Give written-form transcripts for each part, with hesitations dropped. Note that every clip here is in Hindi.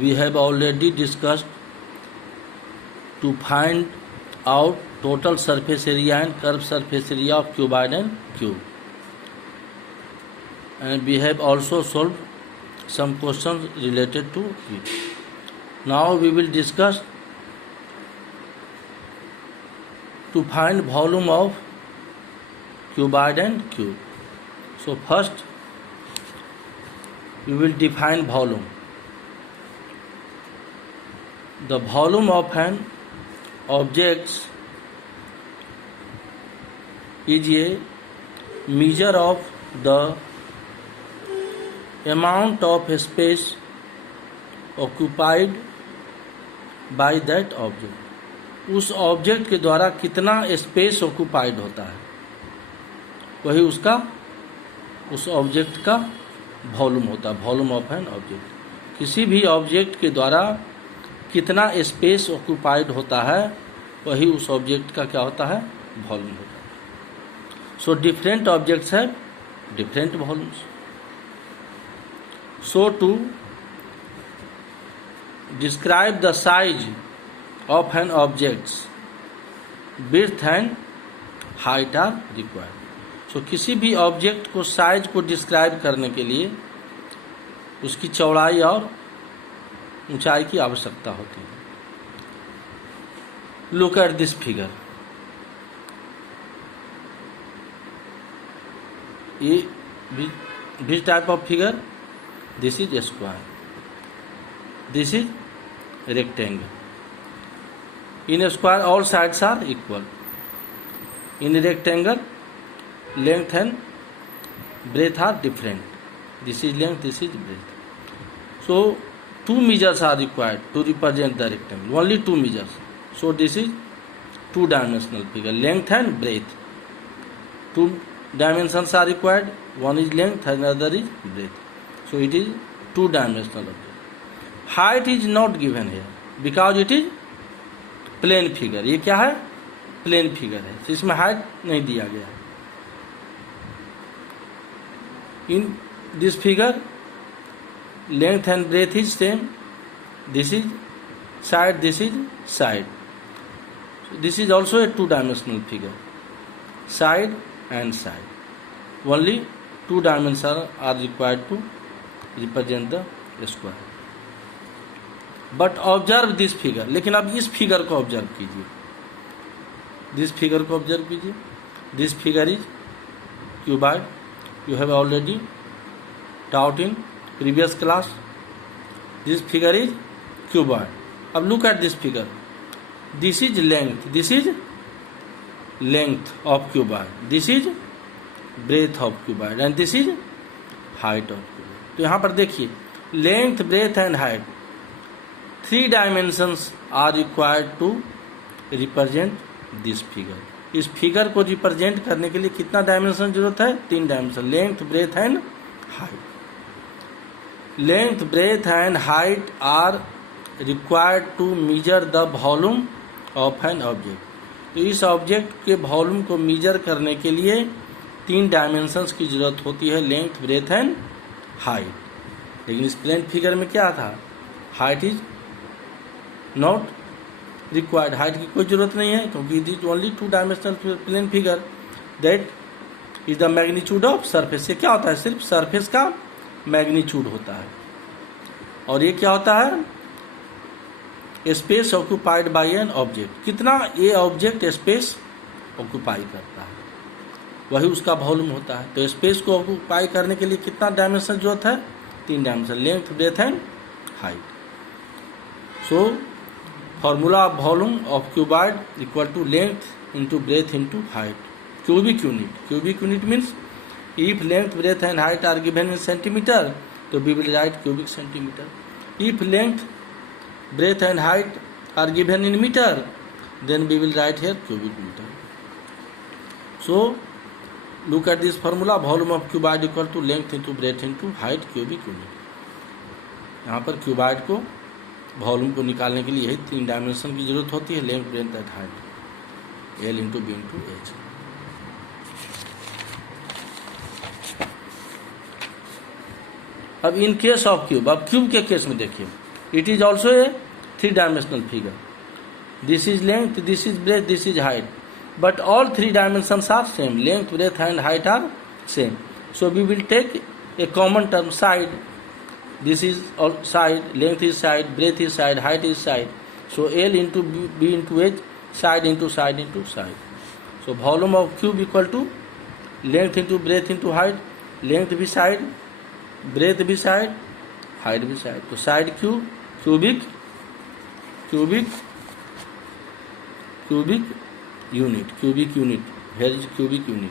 we have already discussed to find out total surface area and curved surface area of cuboid and cube, and we have also solved some questions related to it. Now we will discuss to find volume of cuboid and cube. So first we will define volume. The volume of an object is a measure of the amount of space occupied by that object. उस ऑब्जेक्ट के द्वारा कितना स्पेस ऑक्यूपाइड होता है, वही उसका उस ऑब्जेक्ट का वॉल्यूम होता है, वॉल्यूम ऑफ एन ऑब्जेक्ट। किसी भी ऑब्जेक्ट के द्वारा कितना स्पेस ऑक्यूपाइड होता है, वही उस ऑब्जेक्ट का क्या होता है, वॉल्यूम होता है। So different objects have different volumes. So to describe the size of an objects, width and height are required. So किसी भी ऑब्जेक्ट को साइज को डिस्क्राइब करने के लिए उसकी चौड़ाई और ऊंचाई की आवश्यकता होती है। Look at this figure. ये which type of figure? This is a square. This is rectangle. In a square, all sides are equal. In a rectangle, length and breadth are different. This is length, this is breadth. So, two measures are required to represent the rectangle. Only two measures. So, this is two-dimensional figure, length and breadth. Two dimensions are required. One is length, another is breadth. So, it is two-dimensional object. Height is not given here because it is plane figure. ये क्या है, प्लेन फिगर है, इसमें हाइट नहीं दिया गया है। In this figure length and breadth is same, this is side, this is side, this is also a two dimensional figure, side and side. Only two dimension are required to represent the square. But observe this figure, लेकिन अब इस फिगर को ऑब्जर्व कीजिए, दिस फिगर को ऑब्जर्व कीजिए। This figure is cuboid, you have already taught in previous class. This figure is cuboid. अब look at this figure. This is length, this is length of cuboid, this is breadth of cuboid, and this is height of cuboid. तो यहाँ पर देखिए, length, breadth and height, three dimensions are required to represent this figure. इस फिगर को रिप्रेजेंट करने के लिए कितना डायमेंशन जरूरत है, तीन डायमेंशन, length, breadth and height. Length, breadth and height are required to measure the volume of an object. तो इस ऑब्जेक्ट के वॉल्यूम को मेजर करने के लिए तीन डायमेंशंस की जरूरत होती है, लेंथ, ब्रेथ एंड हाइट। लेकिन इस प्लेन फिगर में क्या था, height is not required, height की कोई जरूरत नहीं है, क्योंकि it is only two dimensional plane figure. That is the magnitude of surface. ये क्या होता है, सिर्फ सरफेस का मैग्नीट्यूड होता है। और ये क्या होता है, space occupied by an object, कितना ये ऑब्जेक्ट स्पेस ऑक्यूपाई करता है, वही उसका वॉल्यूम होता है। तो स्पेस को ऑक्यूपाई करने के लिए कितना डायमेंशन जरूरत है, तीन डायमेंशन, length, breadth and height. So formula of volume of cuboid equal to length into breadth into height, cubic unit. Cubic unit means if length, breadth and height are given in centimeter, so we will write cubic centimeter. If length, breadth and height are given in meter, then we will write here cubic meter. So look at this formula, volume of cuboid equal to length into breadth into height cubic unit. यहाँ पर क्यूबॉइड को वॉल्यूम को निकालने के लिए यही तीन डायमेंशन की जरूरत होती है, length, breadth and height, L into B into H। अब इन केस ऑफ क्यूब, अब क्यूब के केस में देखिए, It is also a three-dimensional figure. This is length, this is breadth, this is height. But all three dimensions are same. Length, breadth and height are same. So we will take a common term, side. This is all side, length is side, breadth is side, height is side. So L into B into H, side into side into side. So volume of cube equal to length into breadth into height. Length भी side, breadth भी side, height भी side. तो side cube, cubic unit. Here is cubic unit.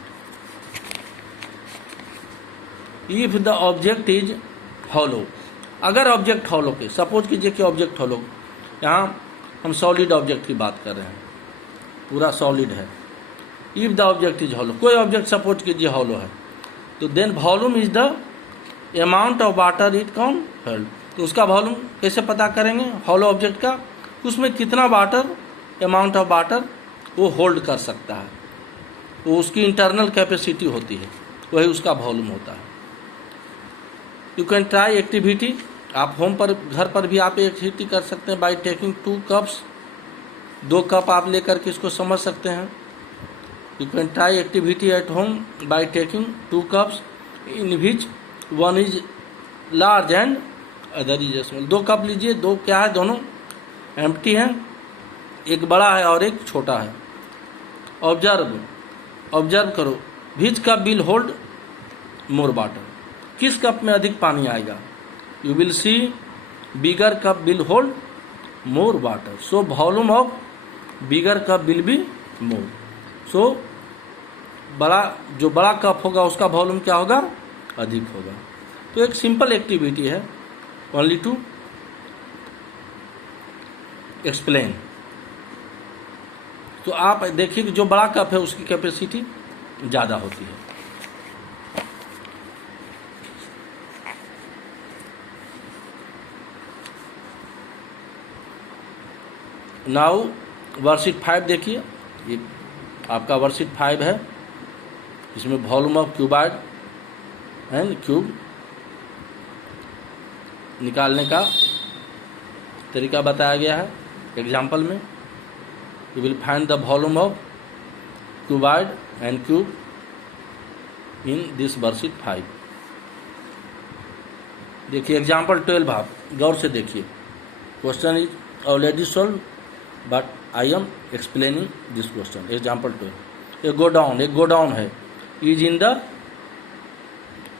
If the object is hollow, अगर ऑब्जेक्ट हॉलो के, सपोज कीजिए कि ऑब्जेक्ट हॉलो, यहाँ हम सॉलिड ऑब्जेक्ट की बात कर रहे हैं, पूरा सॉलिड है. If the object is hollow, कोई ऑब्जेक्ट सपोज कीजिए हॉलो है, तो then volume is the amount of water it can hold. तो उसका वॉल्यूम कैसे पता करेंगे हॉलो ऑब्जेक्ट का? उसमें कितना वाटर, अमाउंट ऑफ वाटर वो होल्ड कर सकता है, वो उसकी इंटरनल कैपेसिटी होती है, वही उसका वॉल्यूम होता है. You can try activity. आप होम पर, घर पर भी आप एक्टिविटी कर सकते हैं बाई टेकिंग 2 कप्स. 2 कप आप लेकर के इसको समझ सकते हैं. You can try activity at home by taking 2 cups in which one is large and other is small. 2 cup लीजिए, 2 क्या है, दोनों एम्प्टी हैं, एक बड़ा है और एक छोटा है. ऑब्जर्व करो, which cup will hold more water. किस कप में अधिक पानी आएगा? You will see bigger cup will hold more water. So volume of bigger cup will be more. So जो बड़ा कप होगा उसका वॉल्यूम क्या होगा? अधिक होगा. तो एक सिंपल एक्टिविटी है, ओनली टू एक्सप्लेन. तो आप देखिए कि जो बड़ा कप है उसकी कैपेसिटी ज़्यादा होती है. नाउ वर्कशीट 5 देखिए, ये आपका वर्कशीट 5 है. इसमें volume of cuboid and cube निकालने का तरीका बताया गया है. एग्जाम्पल में you will find the volume of cuboid and cube in this worksheet 5. देखिए एग्जाम्पल 12, आप गौर से देखिए. Question is already solve but I am explaining this question. Example 12, एक गोडाउन है, is in the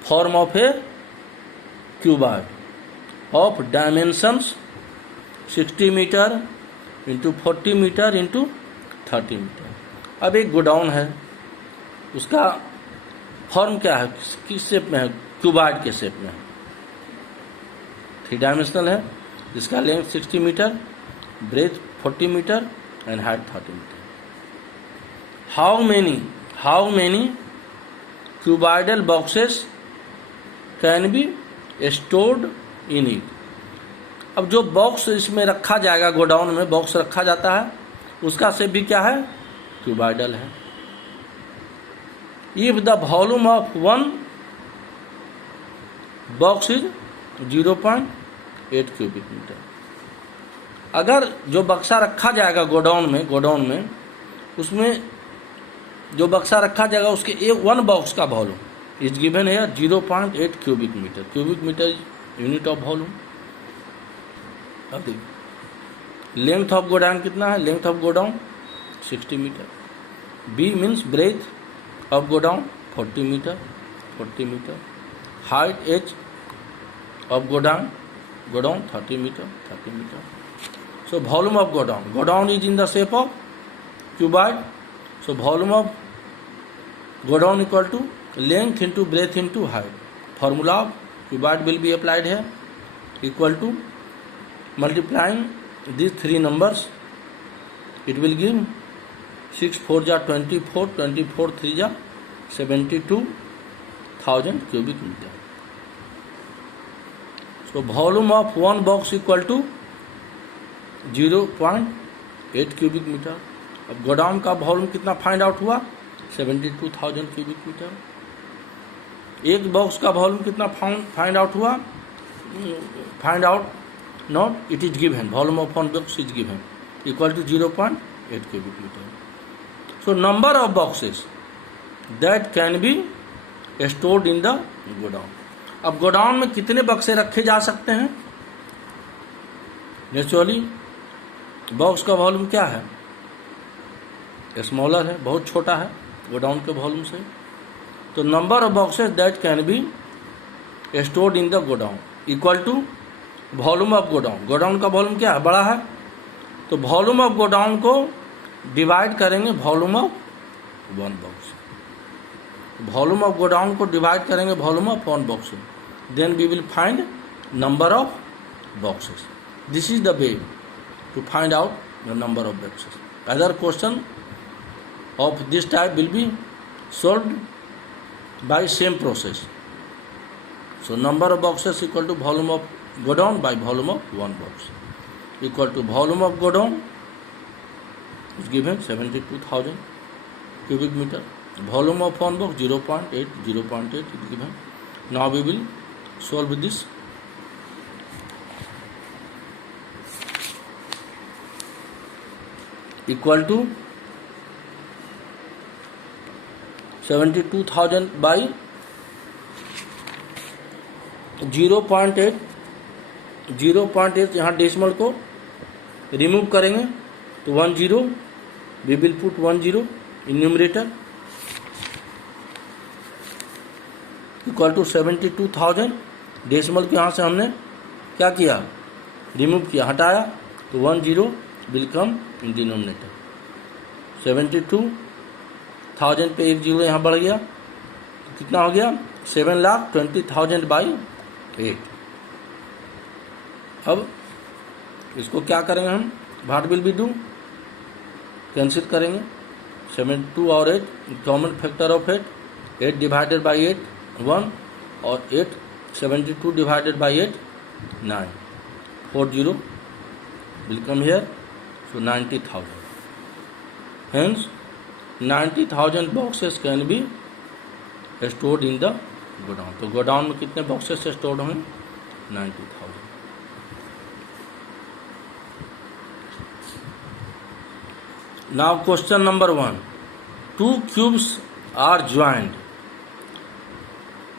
form of a cuboid of dimensions 60 metre into 40 metre into 30 metre. अब एक गोडाउन है, उसका फॉर्म क्या है, किस शेप में है? क्यूबॉइड के शेप में है, 3 डायमेंशनल है, जिसका length 60 metre, breadth 40 metre and height 30 metre. How many cuboidal boxes can be stored in it. अब जो बॉक्स इसमें रखा जाएगा, गोडाउन में बॉक्स रखा जाता है, उसका शेप भी क्या है? क्यूबॉइडल है. If the volume of one box is 0.8 cubic metre. अगर जो बक्सा रखा जाएगा गोडाउन में उसमें जो बक्सा रखा जाएगा उसके वन बॉक्स का वॉल्यूम इज गिवन है 0.8 cubic metre. Cubic metre is unit of volume. अब देखिए लेंथ ऑफ गोडाउन कितना है? Length of godown 60 metre. B means breadth of godown 40 metre. Height H of godown 30 metre. So volume of godown is in the shape of cuboid. So volume of godown equal to length into breadth into height. Formula of cuboid will be applied here, equal to multiplying these 3 numbers, it will give 6 4 ja 24, 24 3 ja 72,000 cubic meter. So volume of one box equal to 0.8 cubic metre. अब गोडाउन का वॉल्यूम कितना फाइंड आउट हुआ? 72,000 क्यूबिक मीटर. एक बॉक्स का वॉल्यूम कितना फाइंड आउट हुआ? Find out not, it is given, volume of one box is given equal to 0.8 cubic meter. So number of boxes that can be stored in the godown. अब गोडाउन में कितने बक्से रखे जा सकते हैं? नेचुरली बॉक्स का वॉल्यूम क्या है? स्मॉलर है, बहुत छोटा है गोडाउन के वॉल्यूम से. तो number of boxes that can be stored in the godown equal to volume of godown. Godown का वॉल्यूम क्या है? बड़ा है. तो वॉल्यूम ऑफ गोडाउन को डिवाइड करेंगे volume of one box. Volume of godown को डिवाइड करेंगे volume of one box. Then we will find number of boxes. This is the way to find out the number of boxes. Other question of this type will be solved by same process. So number of boxes equal to volume of godown by volume of one box equal to volume of godown is given 72,000 cubic meter. Volume of one box 0.8 is given. Now we will solve this. Equal to 72,000 by 0.8. 0.8 यहाँ डेसिमल को रिमूव करेंगे तो 10. We will put 10 in numerator equal to 72,000. Decimal को यहाँ से हमने क्या किया? रिमूव किया, हटाया. तो 10 विल कम इन डिनोमिनेटर. 72,000 पे एक जीरो यहाँ बढ़ गया तो कितना हो गया? 7,20,000 बाई 8. अब इसको क्या करेंगे हम? What will be do? Cancel करेंगे. 72 और 8 common factor of 8 divided by 8 1 और 8 72 divided by 8 9. 40 will come here. So 90,000. Hence 90,000 boxes can be stored in the godown. तो गोडाउन में कितने बॉक्सेस स्टोर्ड होंगे? 90,000. Now question number 1. 2 cubes are joined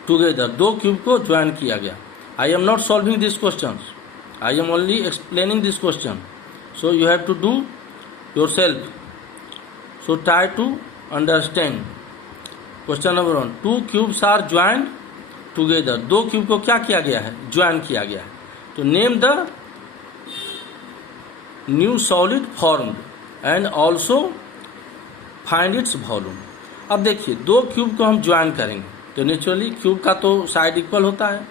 together. 2 cube को ज्वाइन किया गया. I am not solving this question, I am only explaining this question. So you have to do yourself. So try to understand. Question number 1. 2 cubes are joined together. 2 cube को क्या किया गया है? ज्वाइन किया गया है. तो name the new solid formed and also find its volume. अब देखिए 2 क्यूब को हम ज्वाइन करेंगे तो नेचुरली क्यूब का तो साइड इक्वल होता है.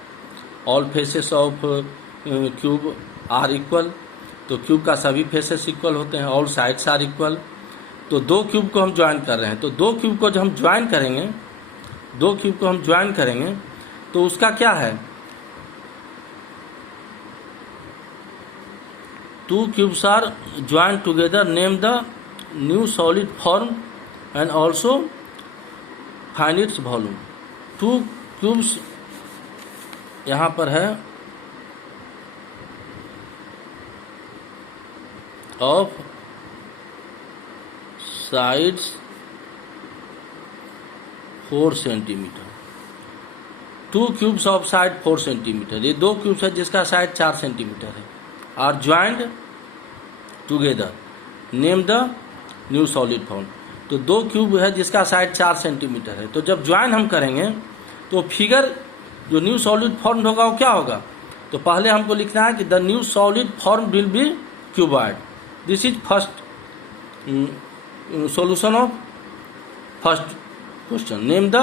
All faces of cube are equal. तो क्यूब का सभी फेसेस इक्वल होते हैं. All sides are equal. तो 2 क्यूब को हम ज्वाइन कर रहे हैं. तो 2 क्यूब को जब हम ज्वाइन करेंगे, 2 क्यूब को हम ज्वाइन करेंगे तो उसका क्या है? 2 cubes are join together. Name the new solid form and also find its volume. 2 cubes यहाँ पर है of sides 4 centimetre. 2 cubes of side 4 centimetre. ये 2 क्यूब्स है जिसका साइड 4 सेंटीमीटर है. Are joined together. Name the new solid form. तो 2 क्यूब है जिसका साइड 4 सेंटीमीटर है. तो जब ज्वाइन हम करेंगे तो फिगर जो न्यू सॉलिड फॉर्म होगा वो क्या होगा? तो पहले हमको लिखना है कि the new solid form will be cuboid. This is first solution of first question. Name the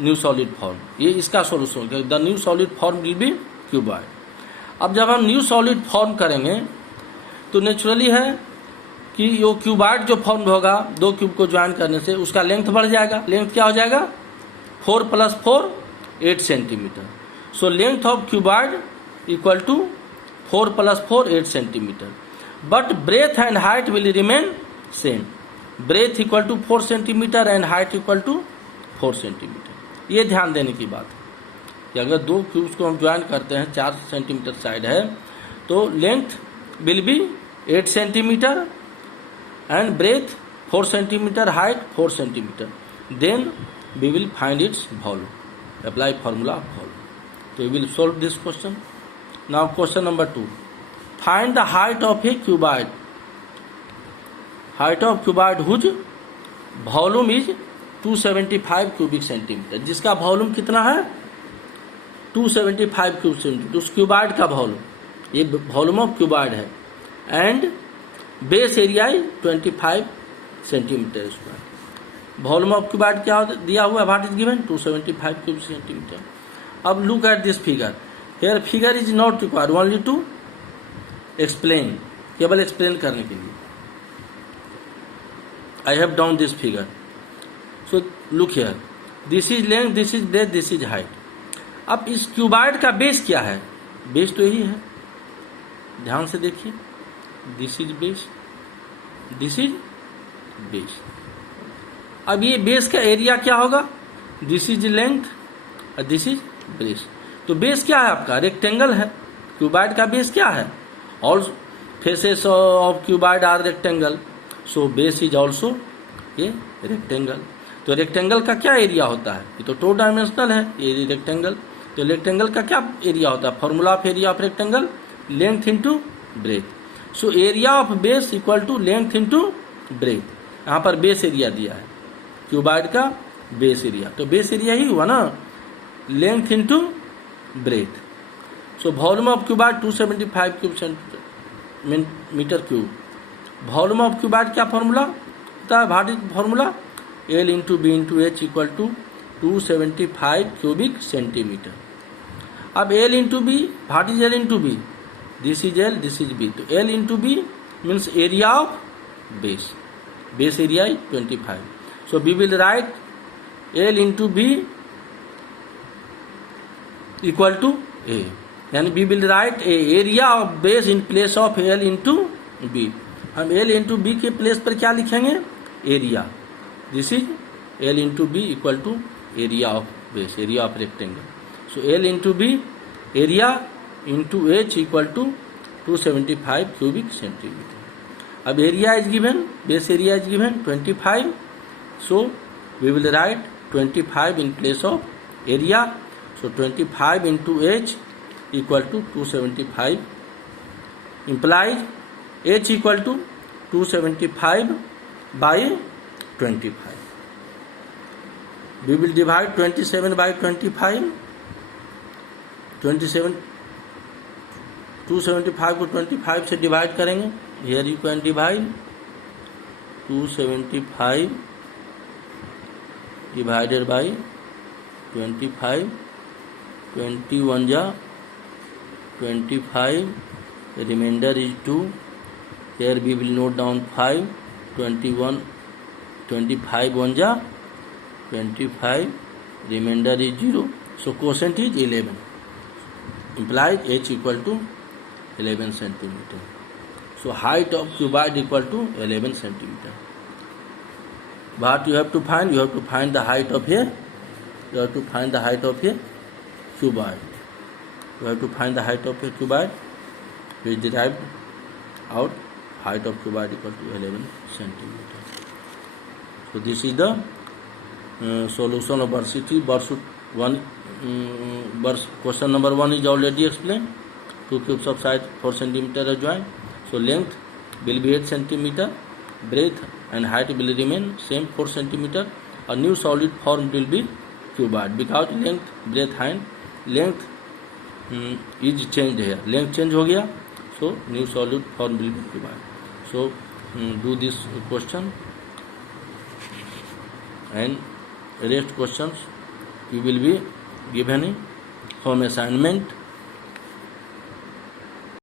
new solid form. ये इसका सॉल्यूशन है. The new solid form will be cuboid. अब जब हम न्यू सॉलिड फॉर्म करेंगे तो नेचुरली है कि यो क्यूबॉइड जो फॉर्म होगा 2 क्यूब को ज्वाइन करने से उसका लेंथ बढ़ जाएगा. लेंथ क्या हो जाएगा? 4 + 4 8 centimetre. So length of cuboid equal to 4 + 4 8 centimetre. But breadth and height will remain same. Breadth equal to 4 centimetre and height equal to 4 centimetre. ये ध्यान देने की बात है कि अगर 2 क्यूब्स को हम ज्वाइन करते हैं, 4 सेंटीमीटर साइड है तो length will be 8 centimetre and breadth 4 centimeter, height 4 centimeter. Then we will find its volume. Apply formula of volume. So we will solve this question. Now question number 2. Find the height of a cuboid. Height of cuboid whose volume is 275 cubic centimeter. जिसका वॉल्यूम कितना है 275 क्यूबिक सेंटीमीटर. उस क्यूबाइड का वॉल्यूम, ये वॉल्यूम ऑफ क्यूबाइड है. And base area 25 centimetre square. Volume of cuboid क्या दिया हुआ है, what is given 275 cubic centimetre. अब look at this figure. Here figure is not required, only to explain, केवल एक्सप्लेन करने के लिए. I have down this figure. So look here, this is length, this is breath, this is height. अब इस क्यूबाइड का बेस क्या है, बेस तो यही है, ध्यान से देखिए. This is base, this is base. अब ये बेस का एरिया क्या होगा, दिस इज लेंथ और दिस इज बेस. तो बेस क्या है आपका, रेक्टेंगल है. क्यूबाइड का बेस क्या है, all faces of cuboid are rectangle. So base is also ये रेक्टेंगल. तो रेक्टेंगल का क्या एरिया होता है, ये तो 2 डायमेंशनल है ये रेक्टेंगल. तो रेक्टेंगल का क्या एरिया होता है, formula of area of rectangle length into breadth. So area of base equal to length into breadth. यहाँ पर बेस एरिया दिया है, क्यूबाइड का बेस एरिया, तो बेस एरिया ही हुआ ना, length into breadth. So volume of cuboid 275 cube centimetre cube. Volume of cuboid क्या फॉर्मूला होता है, what is formula, L into B into H equal to 275 cubic centimetre. अब L into B, what is L into B, this is L, this is B. तो L into B means area of base. Base area is 25. So we will write L into B equal to A. यानी we will write area of base in place of L into B. हम L इंटू बी के प्लेस पर क्या लिखेंगे, area. This is L into B equal to area of base, area of rectangle. So L into B area into H equal to 275 cubic centimetre. अब area is given, base area is given 25. So we will write 25 in place of area. So 25 into H equal to 275 implies h equal to 275 by 25. We will divide 27 by 25. 27 275 को 25 से डिवाइड करेंगे. Here you can divide 275 divided by 25. 21 जा 25. The remainder is 2. Here we will note down 5. 21 25 1 जा 25. Remainder is 0. So quotient is 11. Implies h equal to 11 centimeter. So height of cuboid equal to 11 centimeter. What you have to find? You have to find the height of here. You have to find the height of here cuboid. You have to find the height of a cuboid. We derived out height of cuboid equal to 11 centimeter. So this is the solution of Varsity. Question number 1 is already explained. 2 cubes of size 4 centimeter are joined. So length will be 8 centimeter. Breadth and height will remain same 4 centimeter. A new solid form will be cuboid because length, breadth, height, length is changed here. Length change हो गया. So new solid form will be cuboid. So do this question and rest questions you will be given in home assignment.